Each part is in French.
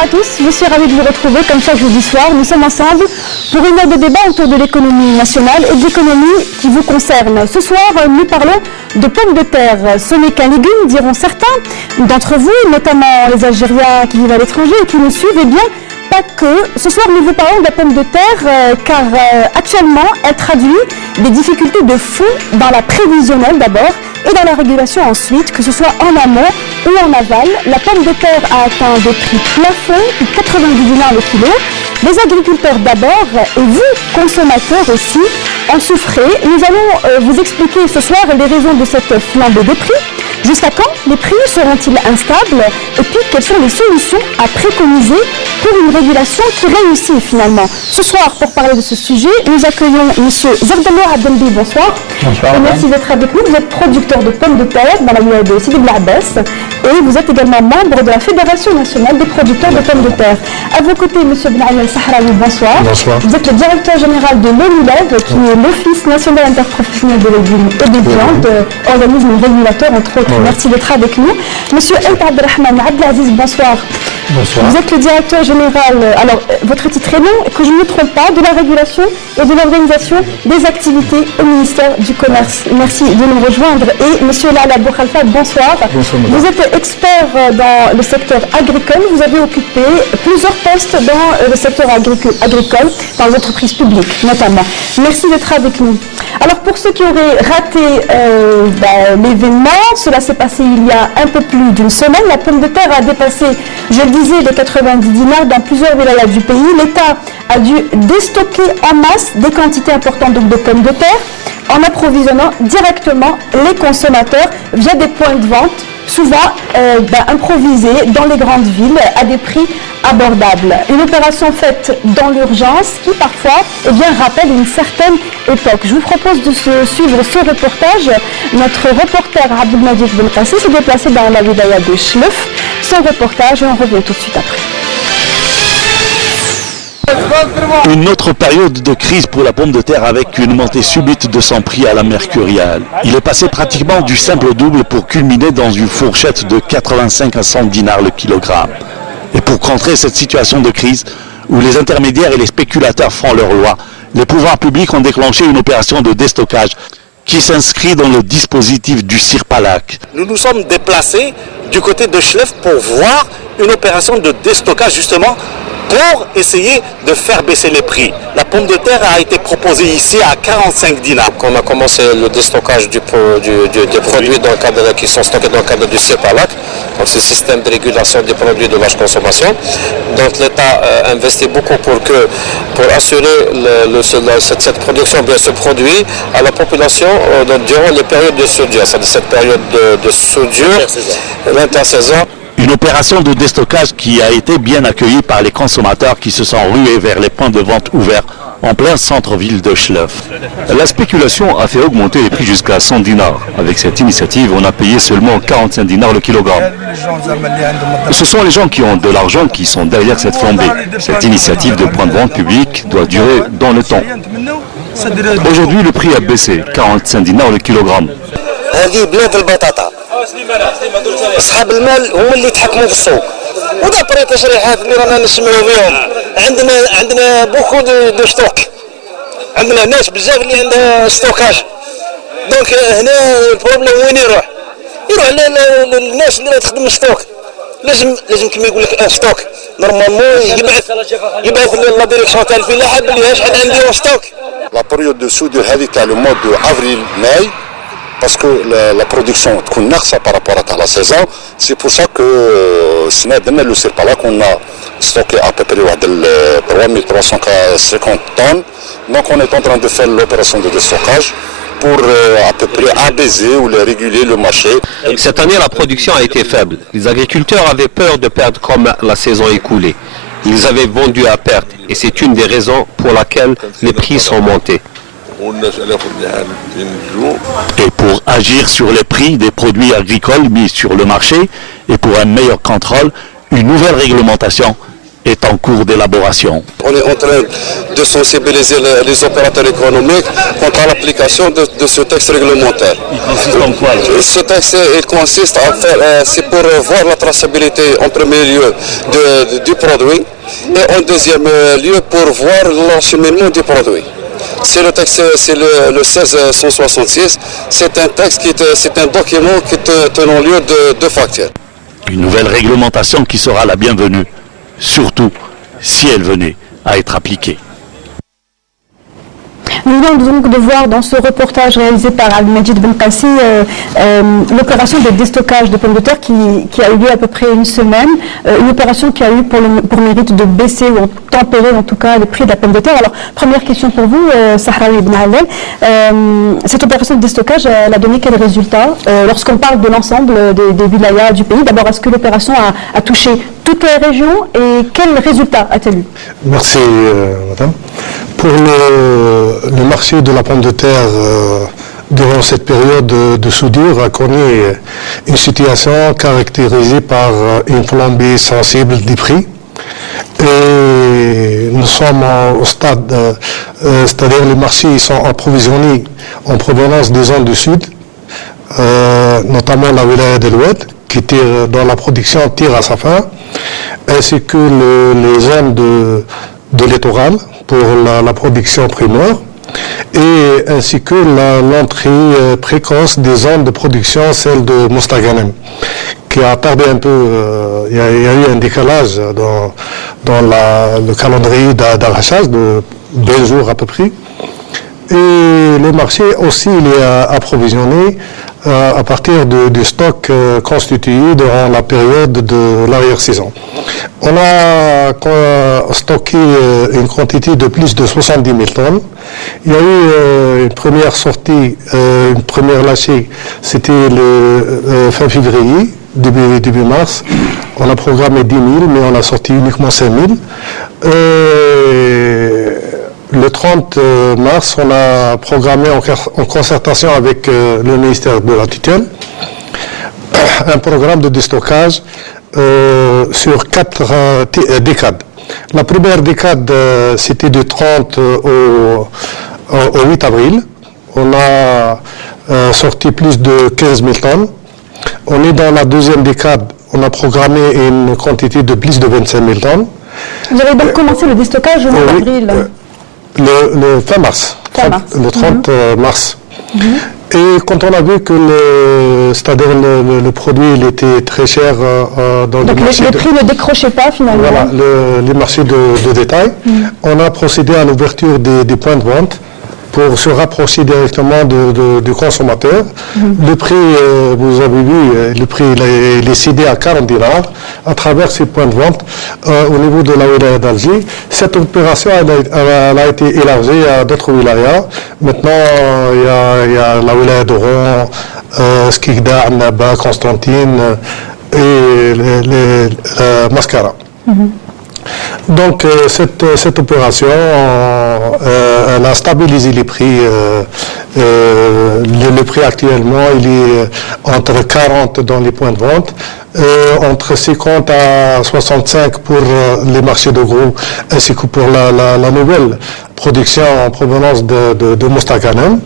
Bonsoir à tous, je suis ravie de vous retrouver comme chaque jeudi soir. Nous sommes ensemble pour une heure de débat autour de l'économie nationale et de l'économie qui vous concerne. Ce soir, nous parlons de pommes de terre. Ce n'est qu'un légume, diront certains d'entre vous, notamment les Algériens qui vivent à l'étranger et qui nous suivent. Eh bien, pas que. Ce soir, nous vous parlons de la pomme de terre car actuellement, elle traduit des difficultés de fond dans la prévisionnelle d'abord et dans la régulation ensuite, que ce soit en amont ou en aval. La pomme de terre a atteint des prix plafonds, plus de 90 dinars le kilo. Les agriculteurs d'abord et vous, consommateurs aussi, en souffrez. Nous allons vous expliquer ce soir les raisons de cette flambée des prix. Jusqu'à quand les prix seront-ils instables? Et puis, quelles sont les solutions à préconiser pour une régulation qui réussit finalement? Ce soir, pour parler de ce sujet, nous accueillons M. Zardalou Abdelbi. Bonsoir. Bonsoir. Et merci d'être avec nous. Vous êtes producteur de pommes de terre dans la ville de Sidi Bel Abbès et vous êtes également membre de la Fédération nationale des producteurs de pommes de terre. À vos côtés, M. Ben Ali El-Sahraoui. Bonsoir. Bonsoir. Vous êtes le directeur général de l'ONILEV, qui est l'Office national interprofessionnel de légumes et de viande, organisme régulateur entre autres. Merci d'être avec nous. Monsieur El Abdelrahman Abdelaziz, bonsoir. Bonsoir. Vous êtes le directeur général, alors votre titre est long, que je ne me trompe pas, de la régulation et de l'organisation des activités au ministère du Commerce. Merci de nous rejoindre. Et monsieur Lala Boukhalfa, bonsoir. Bonsoir. Vous êtes expert dans le secteur agricole. Vous avez occupé plusieurs postes dans le secteur agricole, dans les entreprises publiques notamment. Merci d'être avec nous. Alors pour ceux qui auraient raté l'événement, cela s'est passé il y a un peu plus d'une semaine. La pomme de terre a dépassé, je le disais, les 90 dinars dans plusieurs wilayas du pays. L'État a dû déstocker en masse des quantités importantes de pommes de terre en approvisionnant directement les consommateurs via des points de vente souvent improvisés dans les grandes villes à des prix abordables. Une opération faite dans l'urgence qui parfois rappelle une certaine époque. Je vous propose de suivre ce reportage. Notre reporter Abdelmajid Belkassi s'est déplacé dans la wilaya de Chlef. Son reportage et on revient tout de suite après. Une autre période de crise pour la pomme de terre avec une montée subite de son prix à la mercuriale. Il est passé pratiquement du simple au double pour culminer dans une fourchette de 85 à 100 dinars le kilogramme. Et pour contrer cette situation de crise, où les intermédiaires et les spéculateurs font leur loi, les pouvoirs publics ont déclenché une opération de déstockage qui s'inscrit dans le dispositif du Sirpalak. Nous nous sommes déplacés du côté de Chlef pour voir une opération de déstockage justement pour essayer de faire baisser les prix. La pomme de terre a été proposée ici à 45 dinars. On a commencé le déstockage des produits dans le cadre, qui sont stockés dans le cadre du CEPALAC, donc ce système de régulation des produits de large consommation. Donc l'État investit beaucoup pour assurer cette production, bien ce produit à la population durant les périodes de soudure, c'est-à-dire cette période de soudure, l'intersaison. Une opération de déstockage qui a été bien accueillie par les consommateurs qui se sont rués vers les points de vente ouverts en plein centre-ville de Chlef. La spéculation a fait augmenter les prix jusqu'à 100 dinars. Avec cette initiative, on a payé seulement 45 dinars le kilogramme. Ce sont les gens qui ont de l'argent qui sont derrière cette flambée. Cette initiative de point de vente public doit durer dans le temps. Aujourd'hui, le prix a baissé, 45 dinars le kilogramme. أصحاب المال هم اللي يتحكموا في السوق ودابري التشريحات اللي رانا نسمعوا بهم عندنا بوكو دو ستوك عندنا ناس بزاف اللي عندها ستوكاج دونك هنا البروبليم وين يروح للناس اللي تخدم ستوك لازم كما يقول لك ستوك نورمالمون يبعث لا ديريكسيون تاع الفلاحه بلي شحال عندي ستوك. La période de soudure هذه تاع le mois de avril-mai parce que la production est par rapport à la saison. C'est pour ça que dans le Sirpalak, on a stocké à peu près 3350 tonnes. Donc on est en train de faire l'opération de déstockage pour à peu près apaiser ou réguler le marché. Cette année, la production a été faible. Les agriculteurs avaient peur de perdre comme la saison écoulée. Ils avaient vendu à perte et c'est une des raisons pour laquelle les prix sont montés. Et pour agir sur les prix des produits agricoles mis sur le marché et pour un meilleur contrôle, une nouvelle réglementation est en cours d'élaboration. On est en train de sensibiliser les opérateurs économiques quant à l'application de ce texte réglementaire. Il consiste en quoi? Ce texte, il consiste à faire, c'est pour voir la traçabilité en premier lieu du produit et en deuxième lieu pour voir l'acheminement du produit. C'est le texte, c'est le 1666. C'est un texte c'est un document qui tenant lieu de facture. Une nouvelle réglementation qui sera la bienvenue, surtout si elle venait à être appliquée. Nous venons donc de voir dans ce reportage réalisé par Abdelmajid Benkassi l'opération de déstockage de pommes de terre qui a eu lieu à peu près une semaine, une opération qui a eu pour mérite de baisser ou tempérer en tout cas les prix de la pomme de terre. Alors, première question pour vous, Sahraoui Ibn Allel, cette opération de déstockage, elle a donné quel résultat lorsqu'on parle de l'ensemble des wilayas du pays? D'abord, est-ce que l'opération a touché toutes les régions et quel résultat a-t-elle eu? Merci, madame. Pour le marché de la pomme de terre, durant cette période de soudure, a connu une situation caractérisée par une flambée sensible des prix. Et nous sommes au stade, c'est-à-dire les marchés sont approvisionnés en provenance des zones du sud, notamment la wilaya de l'Oued, qui tire, dont la production tire à sa fin, ainsi que les zones de littoral pour la production primaire, et ainsi que l'entrée précoce des zones de production, celle de Moustaganem, qui a tardé un peu. Il y a eu un décalage dans le calendrier d'arrachage de 2 jours à peu près. Et le marché aussi il est approvisionné à partir du stock constitué durant la période de l'arrière-saison. On a stocké une quantité de plus de 70 000 tonnes. Il y a eu une première sortie, une première lâchée, c'était le fin février, début mars. On a programmé 10 000, mais on a sorti uniquement 5 000. Le 30 mars, on a programmé en concertation avec le ministère de la tutelle un programme de déstockage sur 4 décades. La première décade, c'était du 30 au 8 avril. On a sorti plus de 15 000 tonnes. On est dans la deuxième décade, on a programmé une quantité de plus de 25 000 tonnes. Vous avez donc commencé le déstockage au mois d'avril? Le fin mars, le 30 mars. Et quand on a vu que c'est-à-dire le produit il était très cher dans donc les marchés... Donc les prix ne décrochaient pas finalement? Voilà, les marchés de détail. On a procédé à l'ouverture des points de vente pour se rapprocher directement du consommateur. Le prix, vous avez vu, le prix il est cédé à 40 dinars à travers ces points de vente au niveau de la wilaya d'Alger. Cette opération elle a été élargie à d'autres wilayas. Maintenant, il y a la wilaya d'Oran, Skikda, Annaba, Constantine et Mascara. Donc cette opération, elle a stabilisé les prix. Le prix actuellement, il est entre 40 dans les points de vente, entre 50 à 65 pour les marchés de gros, ainsi que pour la nouvelle production en provenance de Moustaganem.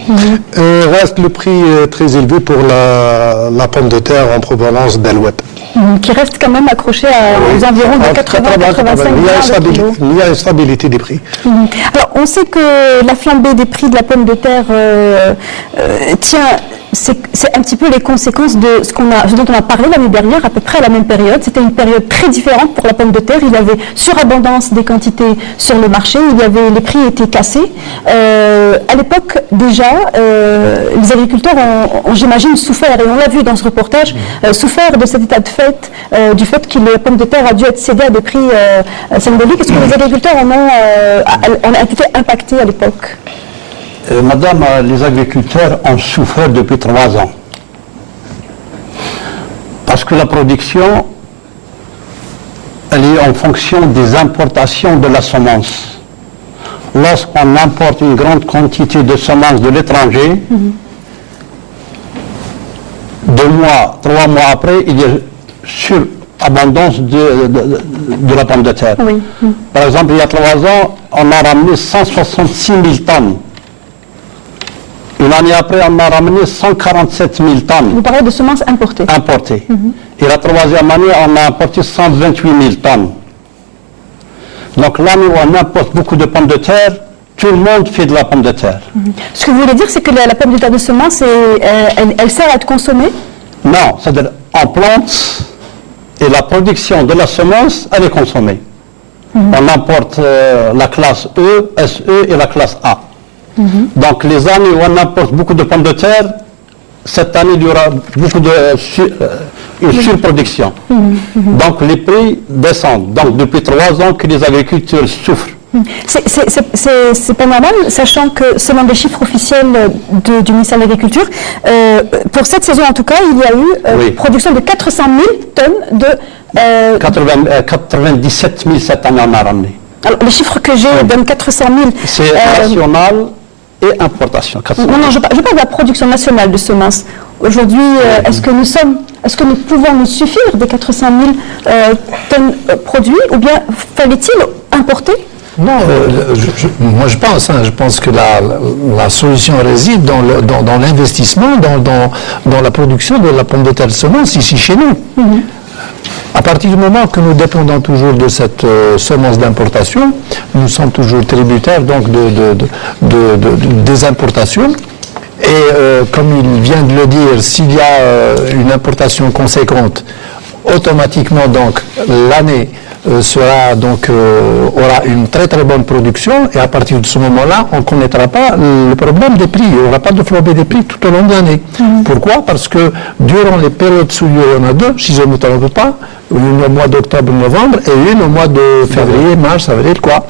Reste le prix très élevé pour la pomme de terre en provenance d'Alouette. Qui reste quand même accroché aux environs de 80-85 $. Il y a une stabilité des prix. Alors, on sait que la flambée des prix de la pomme de terre c'est un petit peu les conséquences de ce dont on a parlé l'année dernière, à peu près à la même période. C'était une période très différente pour la pomme de terre. Il y avait surabondance des quantités sur le marché. Les prix étaient cassés. À l'époque, déjà, les agriculteurs ont, j'imagine, souffert, et on l'a vu dans ce reportage, souffert de cet état de fait, du fait que la pomme de terre a dû être cédée à des prix symboliques. Est-ce que les agriculteurs ont été impactés à l'époque? Madame, les agriculteurs ont souffert depuis 3 ans. Parce que la production, elle est en fonction des importations de la semence. Lorsqu'on importe une grande quantité de semences de l'étranger, 2 mois, 3 mois après, il est sur abondance de la pomme de terre. Oui. Par exemple, il y a 3 ans, on a ramené 166 000 tonnes. Une année après, on a ramené 147 000 tonnes. Vous parlez de semences importées. Importées. Et la 3e année, on a importé 128 000 tonnes. Donc l'année où on importe beaucoup de pommes de terre, tout le monde fait de la pomme de terre. Ce que vous voulez dire, c'est que la pomme de terre de semence, elle sert à être consommée? Non, c'est-à-dire on plante et la production de la semence, elle est consommée. On importe la classe E, SE et la classe A. Donc les années où on importe beaucoup de pommes de terre, cette année il y aura beaucoup de une surproduction. Donc les prix descendent. Donc depuis 3 ans que les agriculteurs souffrent. C'est pas normal, sachant que selon les chiffres officiels du ministère de l'Agriculture, pour cette saison en tout cas, il y a eu production de 400 000 tonnes de... 97 000 cette année on a ramené. Alors, les chiffres que j'ai donnent 400 000. C'est national et importation. Non, je parle de la production nationale de semences. Aujourd'hui, est-ce que nous pouvons nous suffire des 400 000 tonnes produits, ou bien fallait-il importer? Non, moi je pense que la solution réside dans l'investissement, dans la production de la pomme de terre de semence ici chez nous. À partir du moment que nous dépendons toujours de cette semence d'importation, nous sommes toujours tributaires donc des importations. Et comme il vient de le dire, s'il y a une importation conséquente, automatiquement donc l'année aura une très très bonne production, et à partir de ce moment-là, on ne connaîtra pas le problème des prix. Il n'y aura pas de flambée des prix tout au long de l'année. Pourquoi? Parce que durant les périodes souillures, il y en a 2, si je ne me trompe pas, une au mois d'octobre-novembre et une au mois de février, mars, avril, quoi.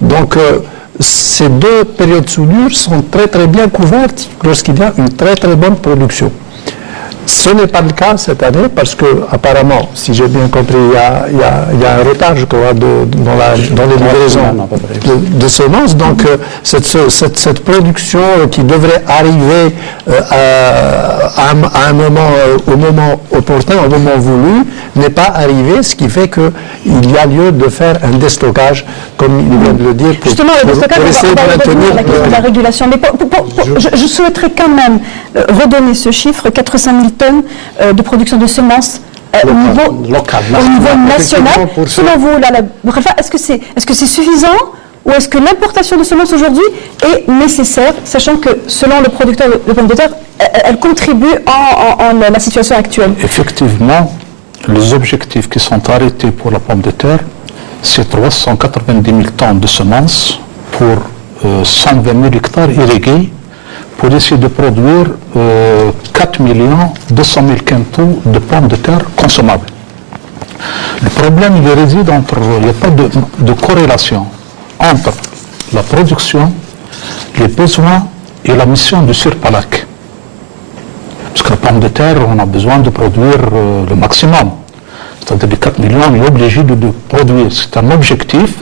Donc, ces 2 périodes souillures sont très très bien couvertes lorsqu'il y a une très très bonne production. Ce n'est pas le cas cette année parce que, apparemment, si j'ai bien compris, il y a un retard, je crois, dans les livraisons de semences. Donc, cette production qui devrait arriver à un moment, au moment opportun, au moment voulu, n'est pas arrivée, ce qui fait qu'il y a lieu de faire un déstockage, comme il vient de le dire, pour essayer de maintenir la question de la régulation. Mais je souhaiterais quand même redonner ce chiffre, 400 000 tonnes de production de semences au niveau national. Selon vous, est-ce que c'est suffisant, ou est-ce que l'importation de semences aujourd'hui est nécessaire, sachant que selon le producteur de pommes de terre, elle contribue en la situation actuelle? Effectivement, les objectifs qui sont arrêtés pour la pomme de terre, c'est 390 000 tonnes de semences pour 120 000 hectares irrigués, pour essayer de produire 4 200 000 quintaux de pommes de terre consommables. Le problème, il réside il n'y a pas de corrélation entre la production, les besoins et la mission du Sirpalak. Parce que la pomme de terre, on a besoin de produire le maximum. C'est-à-dire les 4 millions, on est obligé de produire. C'est un objectif.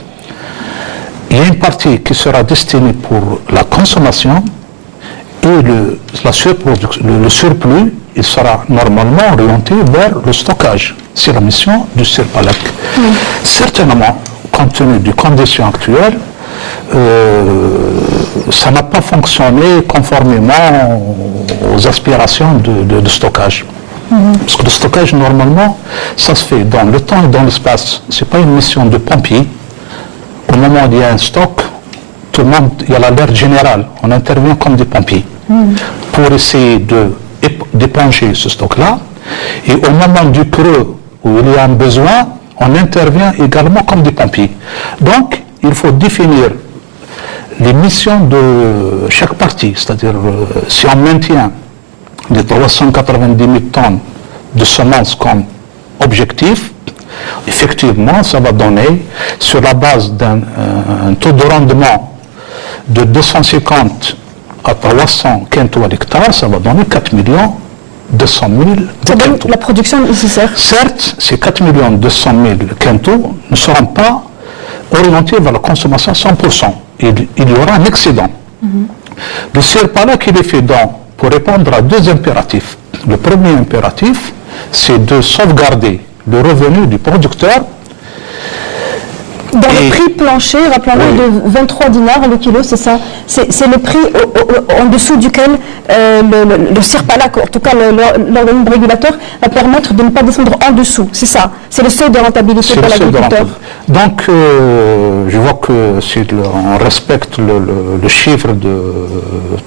Il y a une partie qui sera destinée pour la consommation, et le surplus, il sera normalement orienté vers le stockage. C'est la mission du Sirpalak. Certainement, compte tenu des conditions actuelles, ça n'a pas fonctionné conformément aux aspirations de stockage. Parce que le stockage, normalement, ça se fait dans le temps et dans l'espace. Ce n'est pas une mission de pompier. Au moment où il y a un stock, tout le monde, il y a l'alerte générale. On intervient comme des pompiers pour essayer d'éponger ce stock-là. Et au moment du creux où il y a un besoin, on intervient également comme des pompiers. Donc, il faut définir les missions de chaque partie. C'est-à-dire, si on maintient les 390 000 tonnes de semences comme objectif, effectivement, ça va donner, sur la base d'un taux de rendement de 250 à 300 quintaux à l'hectare, ça va donner 4 200 000 quintaux. La production nécessaire. Certes, ces 4 200 000 quintaux ne seront pas orientés vers la consommation à 100%. Il y aura un excédent. Le Sirpalak, il est fait pour répondre à 2 impératifs. Le premier impératif, c'est de sauvegarder le revenu du producteur. Dans le prix plancher, rappelons-le, de 23 dinars le kilo, c'est ça. C'est le prix en dessous duquel le CIRPALAC, en tout cas l'organisme régulateur, va permettre de ne pas descendre en dessous. C'est ça. C'est le seuil de rentabilité pour l'agriculteur. Donc, je vois que si on respecte le chiffre de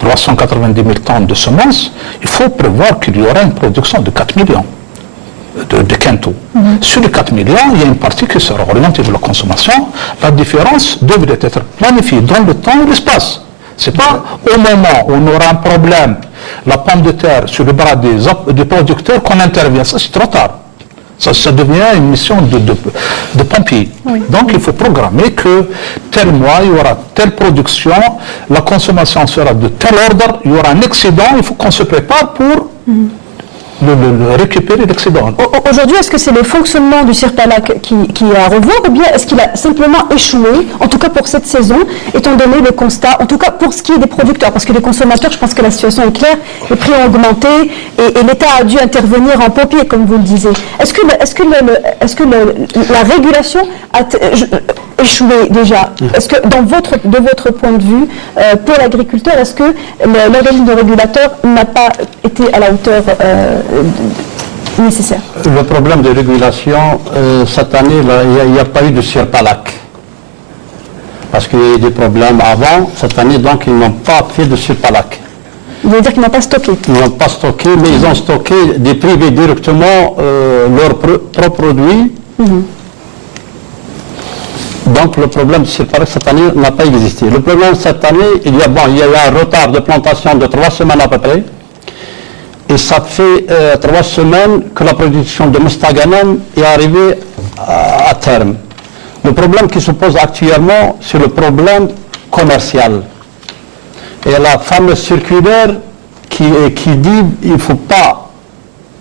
390 000 tonnes de semences, il faut prévoir qu'il y aura une production de 4 millions. De quintaux. Sur les 4 millions, il y a une partie qui sera orientée vers la consommation. La différence devrait être planifiée dans le temps et l'espace. Ce n'est pas au moment où on aura un problème, la pomme de terre sur le bras des producteurs qu'on intervient. Ça, c'est trop tard. Ça devient une mission de pompier. Donc, il faut programmer que tel mois, il y aura telle production, la consommation sera de tel ordre, il y aura un excédent, il faut qu'on se prépare pour récupérer l'excédent. Aujourd'hui, est-ce que c'est le fonctionnement du CIRPALAC qui est à revoir ou bien est-ce qu'il a simplement échoué, en tout cas pour cette saison, étant donné le constat, en tout cas pour ce qui est des producteurs, parce que les consommateurs, je pense que la situation est claire, les prix ont augmenté et l'État a dû intervenir en pompier, comme vous le disiez. Est-ce que la régulation a échoué déjà? Est-ce que de votre point de vue, pour l'agriculteur, est-ce que l'organisme régulateur n'a pas été à la hauteur nécessaire? Le problème de régulation, cette année, il n'y a pas eu de CIRPALAC. Parce qu'il y a eu des problèmes avant. Cette année, donc, ils n'ont pas fait de CIRPALAC. Vous voulez dire qu'ils n'ont pas stocké? Ils n'ont pas stocké, mais ils ont stocké des privés directement leurs propres produits. Donc, le problème de CIRPALAC cette année n'a pas existé. Le problème cette année, il y a eu un retard de plantation de 3 semaines à peu près. Et ça fait 3 semaines que la production de Mostaganem est arrivée à terme. Le problème qui se pose actuellement, c'est le problème commercial. Et la fameuse circulaire qui dit qu'il ne faut pas,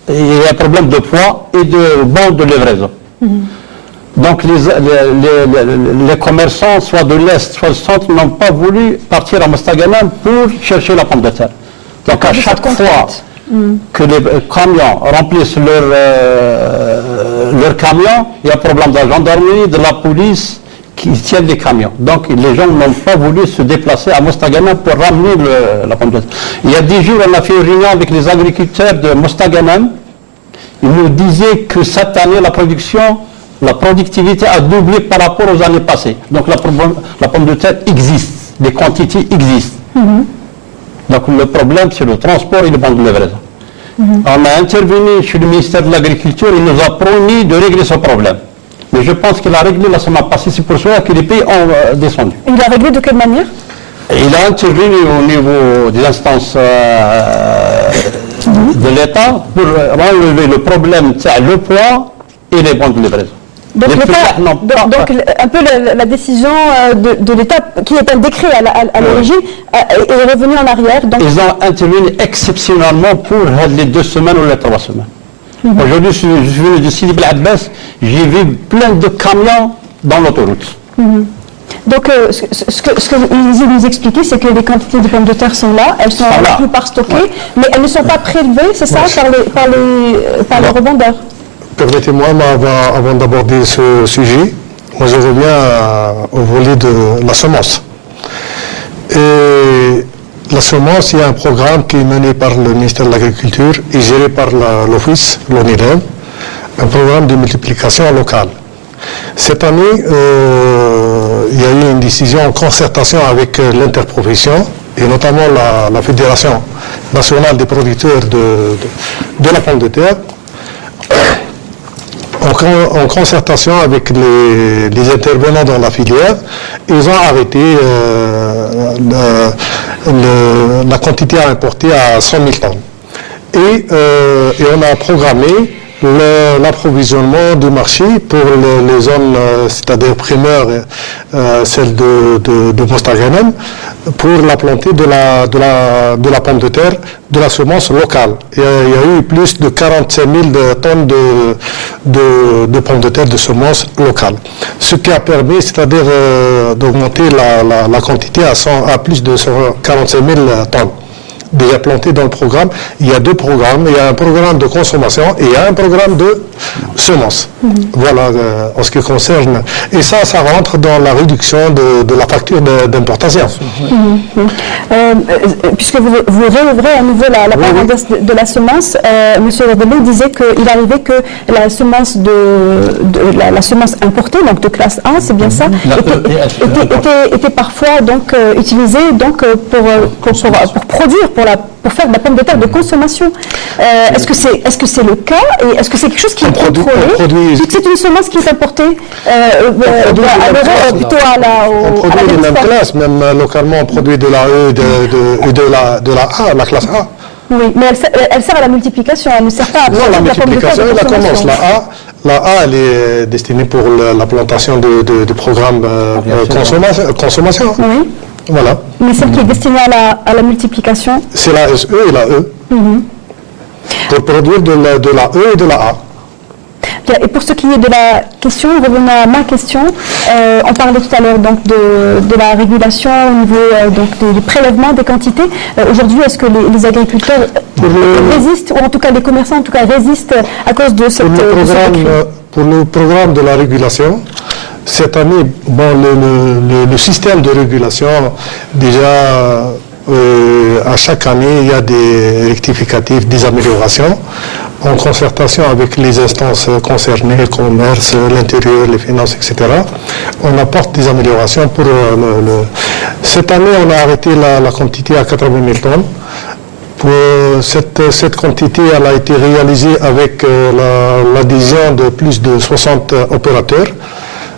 il y a un problème de poids et de bon de livraison. Donc les commerçants, soit de l'Est, soit du centre, n'ont pas voulu partir à Mostaganem pour chercher la pomme de terre. Donc à chaque fois que les camions remplissent leurs camions, il y a un problème de la gendarmerie, de la police qui tiennent les camions. Donc les gens n'ont pas voulu se déplacer à Mostaganem pour ramener la pomme de terre. Il y a 10 jours, on a fait une réunion avec les agriculteurs de Mostaganem. Ils nous disaient que cette année, la productivité a doublé par rapport aux années passées. Donc la pomme de terre existe, les quantités existent. Donc le problème, c'est le transport et le bon de livraison. On a intervenu chez le ministère de l'Agriculture, il nous a promis de régler ce problème. Mais je pense qu'il a réglé la semaine passée, c'est pour cela que les prix ont descendu. Il a réglé de quelle manière? Il a intervenu au niveau des instances de l'État pour relever le problème, c'est le poids et les bons de livraison. Donc, un peu la décision de l'État, qui est un décret à l'origine, est revenue en arrière. Donc... Ils ont intervenu exceptionnellement pour les 2 semaines ou les 3 semaines. Aujourd'hui, je suis venu de Sidi Bel Abbas, j'ai vu plein de camions dans l'autoroute. Donc, ce que vous nous expliquez, c'est que les quantités de pommes de terre sont là, elles sont la plupart stockées, mais elles ne sont pas prélevées, c'est ça, par les revendeurs. Permettez-moi, avant d'aborder ce sujet, moi je reviens au volet de la semence. Et la semence, il y a un programme qui est mené par le ministère de l'Agriculture et géré par l'Office, l'ONIREM, un programme de multiplication locale. Cette année, il y a eu une décision en concertation avec l'interprofession et notamment la Fédération nationale des producteurs de la pomme de terre. En concertation avec les intervenants dans la filière, ils ont arrêté la quantité à importer à 100 000 tonnes. Et on a programmé l'approvisionnement du marché pour les zones, c'est-à-dire primaires, celle de Mostaganem, pour la plantée de la pomme de terre, de la semence locale. Il y a eu plus de 45 000 tonnes de pommes de terre de semences locales. Ce qui a permis, c'est-à-dire d'augmenter la quantité à plus de 45 000 tonnes. déjà plantés dans le programme. Il y a deux programmes. Il y a un programme de consommation et il y a un programme de semences. Voilà, en ce qui concerne. Et ça rentre dans la réduction de la facture d'importation. Puisque vous réouvrez à nouveau la parenthèse de la semence, M. Rebello disait qu'il arrivait que la semence la semence importée, donc de classe 1, c'est bien ça, était parfois donc utilisée donc pour produire, pour faire de la pomme de terre de consommation. Est-ce que c'est le cas et est-ce que c'est quelque chose qui est contrôlé? C'est une semence qui est importée plutôt on produit les mêmes classes, même localement on produit de la E et de la A, la classe A. Oui, mais elle sert à la multiplication, elle ne sert pas à non, la multiplication, elle commence. La A, elle est destinée pour la plantation de programmes consommation. Oui. Voilà. Mais celle qui est destinée à la multiplication? C'est la SE et la E. Pour produire de la E et de la A. Bien, et pour ce qui est de la question, revenons à ma question. On parlait tout à l'heure donc de la régulation au niveau donc du prélèvement des quantités. Aujourd'hui, est-ce que les agriculteurs résistent, ou en tout cas les commerçants en tout cas résistent à cause de cette pour le programme de la régulation, cette année, le système de régulation, déjà à chaque année, il y a des rectificatifs, des améliorations. En concertation avec les instances concernées, le commerce, l'intérieur, les finances, etc., on apporte des améliorations pour Cette année, on a arrêté la quantité à 80 000 tonnes. Pour cette quantité, elle a été réalisée avec l'adhésion de plus de 60 opérateurs,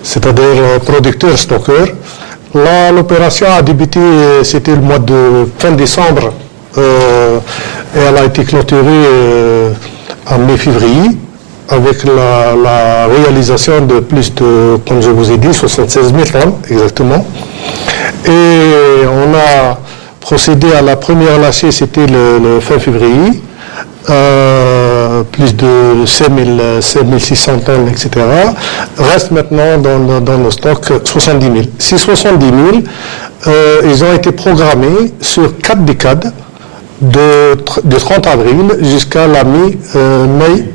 c'est-à-dire producteurs, stockeurs. Là, l'opération a débuté, c'était le mois de fin décembre, et elle a été clôturée en mai-février, avec la réalisation de plus de, comme je vous ai dit, 76 000 tonnes, exactement. Et on a procédé à la première lâchée, c'était le fin février, plus de 5600 tonnes, etc. Reste maintenant dans le stock 70 000. Ces 70 000, ils ont été programmés sur 4 décades, de 30 avril jusqu'à la mi-mai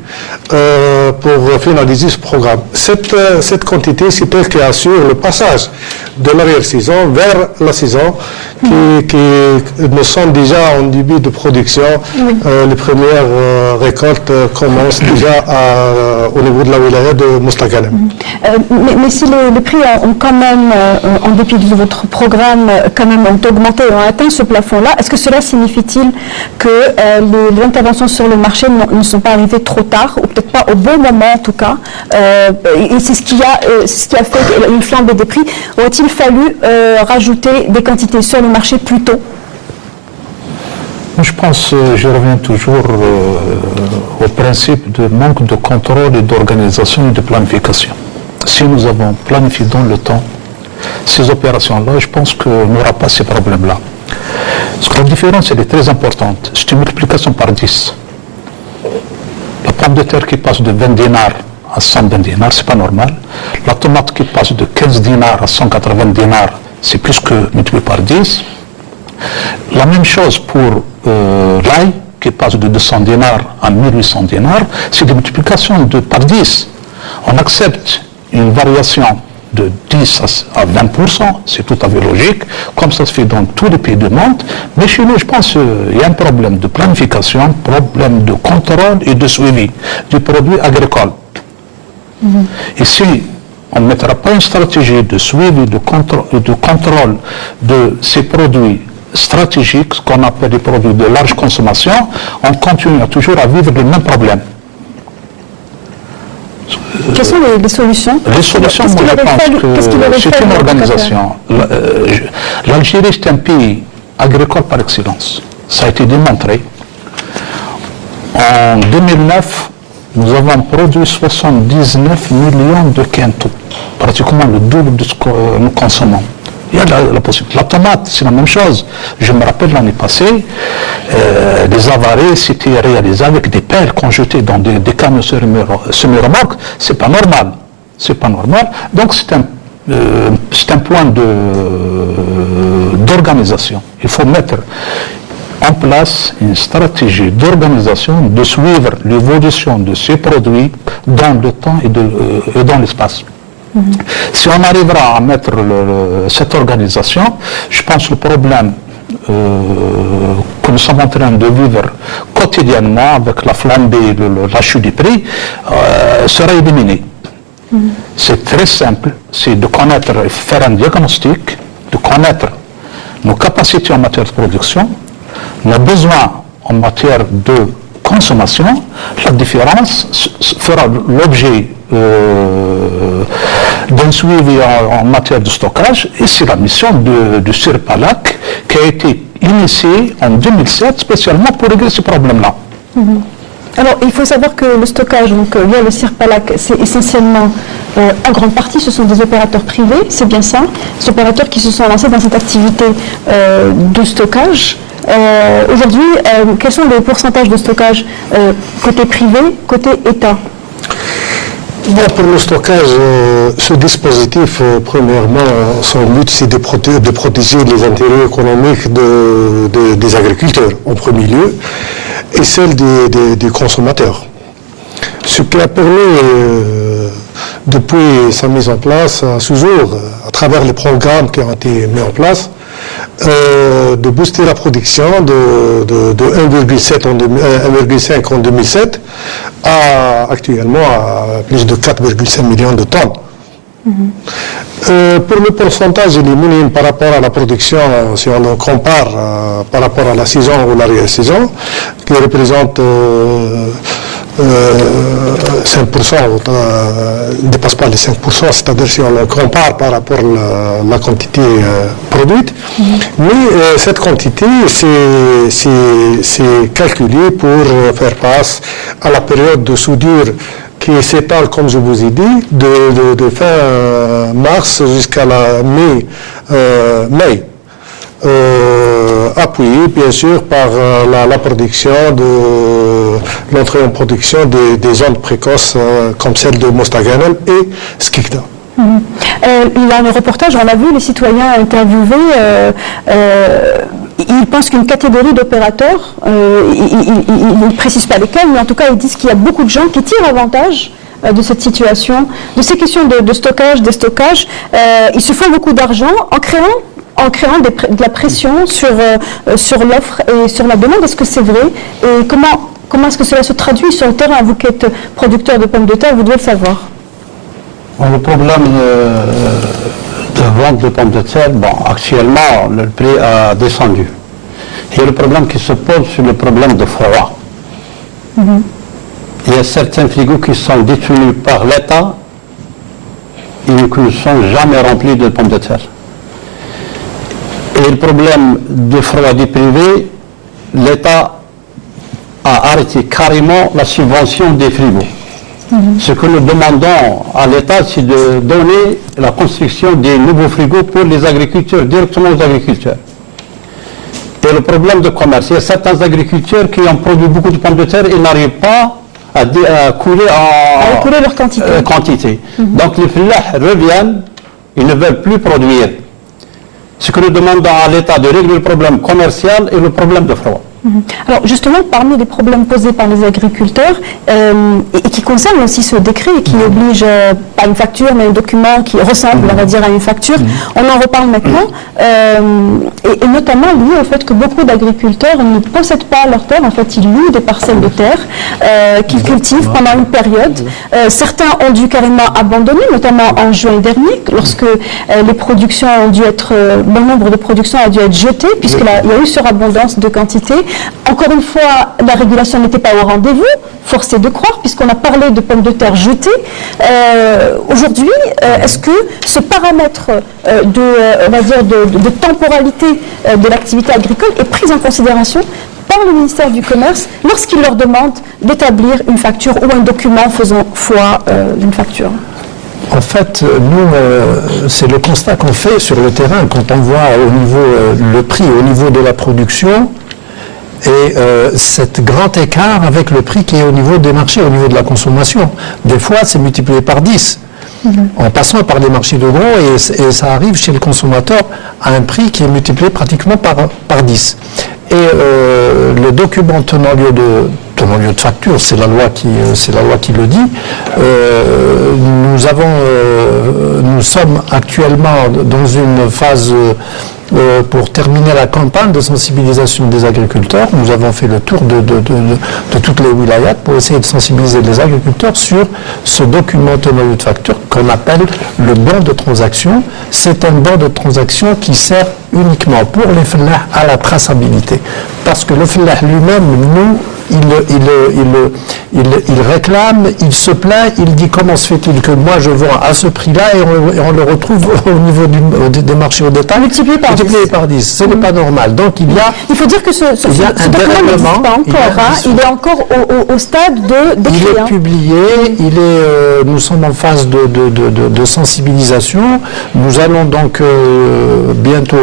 pour finaliser ce programme. Cette quantité, c'est elle qui assure le passage de l'arrière-saison vers la saison qui nous sommes déjà en début de production. Les premières récoltes commencent déjà au niveau de la wilaya de Mostaganem. Mais si les prix ont quand même, en dépit de votre programme, quand même ont augmenté et ont atteint ce plafond-là, est-ce que cela signifie-t-il que les interventions sur le marché ne sont pas arrivées trop tard, ou peut-être pas au bon moment en tout cas, et c'est ce qui a fait une flambée des prix? Aurait-il fallu rajouter des quantités sur le marché plus tôt? Je pense, je reviens toujours au principe de manque de contrôle et d'organisation et de planification. Si nous avons planifié dans le temps ces opérations-là, je pense qu'on n'aura pas ces problèmes-là. Parce que la différence, elle est très importante. C'est une multiplication par 10. La pomme de terre qui passe de 20 dinars à 120 dinars, c'est pas normal. La tomate qui passe de 15 dinars à 180 dinars, c'est plus que multiplié par 10. La même chose pour l'ail qui passe de 200 dinars à 1800 dinars, c'est des multiplications par 10. On accepte une variation de 10 à 20%, c'est tout à fait logique, comme ça se fait dans tous les pays du monde. Mais chez nous, je pense qu'il y a un problème de planification, problème de contrôle et de suivi du produit agricole. Et si on ne mettra pas une stratégie de suivi, de contrôle de ces produits stratégiques, ce qu'on appelle des produits de large consommation, on continue toujours à vivre le même problème. Quelles sont les solutions? Les solutions, moi je pense que c'est une organisation. L'Algérie est un pays agricole par excellence. Ça a été démontré. En 2009, nous avons produit 79 millions de quintaux, pratiquement le double de ce que nous consommons. Il y a la possibilité. La tomate, c'est la même chose. Je me rappelle l'année passée, les avaries, c'était réalisé avec des pelles qu'on jetait dans des camions semi-remorques. C'est pas normal. C'est pas normal. Donc c'est un point d'organisation. Il faut mettre en place une stratégie d'organisation, de suivre l'évolution de ces produits dans le temps et dans l'espace. Si on arrivera à mettre cette organisation, je pense que le problème que nous sommes en train de vivre quotidiennement avec la flambée, la chute des prix, sera éliminé. C'est très simple, c'est de connaître, faire un diagnostic, de connaître nos capacités en matière de production, nos besoins en matière de consommation. La différence fera l'objet d'un suivi en matière de stockage, et c'est la mission du CIRPALAC qui a été initiée en 2007 spécialement pour régler ce problème-là. Alors, il faut savoir que le stockage, donc via le CIRPALAC, c'est essentiellement, en grande partie, ce sont des opérateurs privés, c'est bien ça, des opérateurs qui se sont lancés dans cette activité de stockage. Aujourd'hui, quels sont les pourcentages de stockage côté privé, côté État? Bon, pour le stockage, ce dispositif, premièrement, son but, c'est de protéger les intérêts économiques des agriculteurs, en premier lieu, et celle des consommateurs. Ce qui a permis, depuis sa mise en place, toujours, à travers les programmes qui ont été mis en place, de booster la production de 1,5 en 2007 à actuellement à plus de 4,5 millions de tonnes. Pour le pourcentage, il est minime par rapport à la production, si on le compare par rapport à la saison ou l'arrière-saison, qui représente 5%, ne dépasse pas les 5%, c'est-à-dire si on le compare par rapport à la quantité produite. Mais cette quantité, c'est calculé pour faire face à la période de soudure qui s'étale, comme je vous ai dit, de fin mars jusqu'à la mai. Appuyé bien sûr par la production l'entrée en production des zones précoces comme celle de Mostaganem et Skikda. Dans le reportage, on a vu les citoyens interviewés, ils pensent qu'une catégorie d'opérateurs, ils ne précisent pas lesquels, mais en tout cas ils disent qu'il y a beaucoup de gens qui tirent avantage de cette situation, de ces questions de stockage, déstockage. Ils se font beaucoup d'argent en créant de la pression sur l'offre et sur la demande. Est-ce que c'est vrai? Et comment est-ce que cela se traduit sur le terrain? Vous qui êtes producteur de pommes de terre, vous devez le savoir. Bon, le problème de vente de pommes de terre, actuellement, le prix a descendu. Et le problème qui se pose, c'est le problème de froid. Il y a certains frigos qui sont détenus par l'État et qui ne sont jamais remplis de pommes de terre. Et le problème de froid du privé, l'État a arrêté carrément la subvention des frigos. Ce que nous demandons à l'État, c'est de donner la construction des nouveaux frigos pour les agriculteurs, directement aux agriculteurs. Et le problème de commerce, il y a certains agriculteurs qui ont produit beaucoup de pommes de terre et n'arrivent pas à couler leur quantité. Donc les flahs reviennent, ils ne veulent plus produire. Ce que nous demandons à l'État de régler le problème commercial et le problème de froid. Alors justement, parmi les problèmes posés par les agriculteurs, et qui concernent aussi ce décret qui oblige pas une facture, mais un document qui ressemble, on va dire, à une facture, on en reparle maintenant, et notamment lié au fait que beaucoup d'agriculteurs ne possèdent pas leur terre, en fait ils louent des parcelles de terre qu'ils cultivent pendant une période. Certains ont dû carrément abandonner, notamment en juin dernier, lorsque les productions ont dû être, bon nombre de productions a dû être jetées, puisqu'il y a eu surabondance de quantité. Encore une fois, la régulation n'était pas au rendez-vous, force est de croire, puisqu'on a parlé de pommes de terre jetées. Aujourd'hui, est-ce que ce paramètre de temporalité de l'activité agricole est pris en considération par le ministère du Commerce lorsqu'il leur demande d'établir une facture ou un document faisant foi d'une facture? En fait, nous, c'est le constat qu'on fait sur le terrain quand on voit au niveau le prix, au niveau de la production, et cet grand écart avec le prix qui est au niveau des marchés, au niveau de la consommation. Des fois, c'est multiplié par 10, en passant par les marchés de gros, et ça arrive chez le consommateur à un prix qui est multiplié pratiquement par 10. Et le document tenant lieu de facture, c'est la loi qui le dit. Nous sommes actuellement dans une phase pour terminer la campagne de sensibilisation des agriculteurs. Nous avons fait le tour de toutes les wilayats pour essayer de sensibiliser les agriculteurs sur ce document tenant lieu de facture qu'on appelle le bon de transaction. C'est un bon de transaction qui sert uniquement pour les fellah à la traçabilité. Parce que le fellah lui-même, il réclame, il se plaint, il dit comment se fait-il que moi je vends à ce prix-là et on le retrouve au niveau des marchés au détail multiplié par 10. Ce n'est pas normal. Donc il faut dire que ce document n'existe pas encore. Il est encore au stade d'écrit. Il est publié, nous sommes en phase de sensibilisation. Nous allons donc bientôt,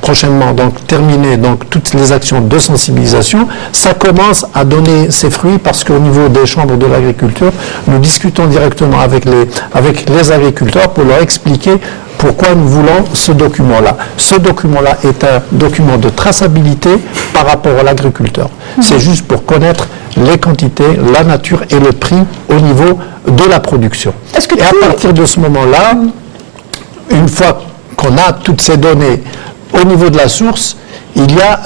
prochainement, donc terminer toutes les actions de sensibilisation. Ça commence à donner ses fruits parce qu'au niveau des chambres de l'agriculture, nous discutons directement avec les agriculteurs pour leur expliquer pourquoi nous voulons ce document-là. Ce document-là est un document de traçabilité par rapport à l'agriculteur. C'est juste pour connaître les quantités, la nature et le prix au niveau de la production. Et à partir de ce moment-là, une fois qu'on a toutes ces données au niveau de la source, il y a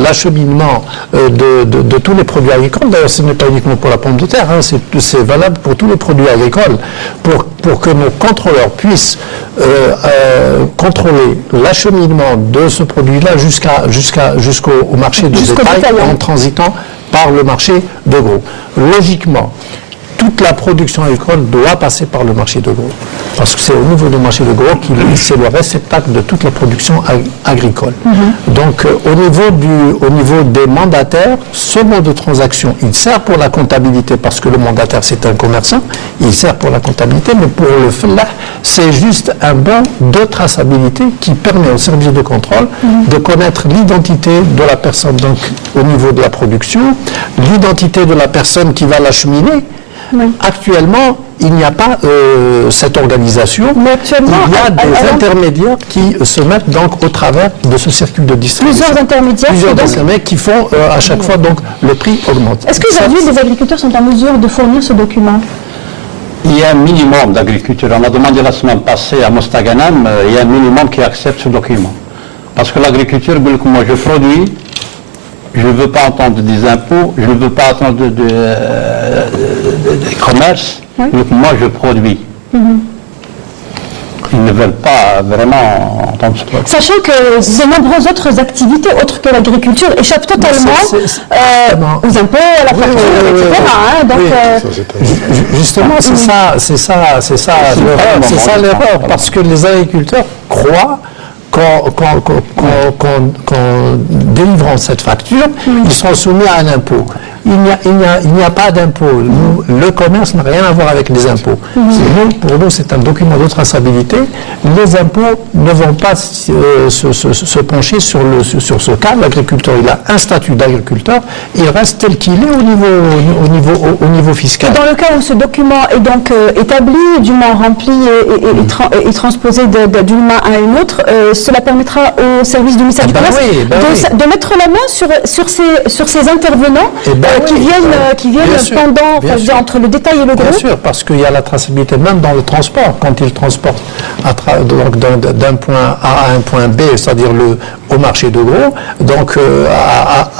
l'acheminement de tous les produits agricoles. D'ailleurs, ce n'est pas uniquement pour la pomme de terre, c'est valable pour tous les produits agricoles, pour que nos contrôleurs puissent contrôler l'acheminement de ce produit-là jusqu'au marché de détail en transitant par le marché de gros. Logiquement, toute la production agricole doit passer par le marché de gros. Parce que c'est au niveau du marché de gros c'est le réceptacle de toute la production agricole. Donc au niveau des mandataires, ce mode de transaction, il sert pour la comptabilité parce que le mandataire c'est un commerçant, il sert pour la comptabilité, mais pour le fellah, c'est juste un bon de traçabilité qui permet au service de contrôle de connaître l'identité de la personne donc, au niveau de la production, l'identité de la personne qui va l'acheminer. Oui. Actuellement, il n'y a pas cette organisation. Mais actuellement, il y a des intermédiaires qui se mettent donc au travers de ce circuit de distribution. Plusieurs intermédiaires qui font à chaque fois donc le prix augmente. Est-ce qu'aujourd'hui les agriculteurs sont en mesure de fournir ce document? Il y a un minimum d'agriculteurs. On a demandé la semaine passée à Mostaganem, il y a un minimum qui accepte ce document. Parce que l'agriculture, moi je produis, je ne veux pas entendre des impôts, je ne veux pas entendre des commerces, donc moi je produis. Ils ne veulent pas vraiment entendre ce. Sachant que de nombreuses autres activités, autres que l'agriculture, échappent totalement aux impôts, à la facture, etc. Justement, c'est ça l'erreur, parce que les agriculteurs croient qu'en délivrant cette facture, ils sont soumis à un impôt. Il n'y a pas d'impôt. Le commerce n'a rien à voir avec les impôts. Pour nous, c'est un document de traçabilité. Les impôts ne vont pas se pencher sur ce cas. L'agriculteur, il a un statut d'agriculteur. Il reste tel qu'il est au niveau fiscal. Et dans le cas où ce document est donc établi, du moins rempli et transposé d'une main à une autre, cela permettra au service du ministère du Commerce de mettre la main sur ces intervenants qui viennent pendant, entre le détail et le gros. Bien sûr, parce qu'il y a la traçabilité même dans le transport. Quand ils transportent d'un point A à un point B, c'est-à-dire au marché de gros, donc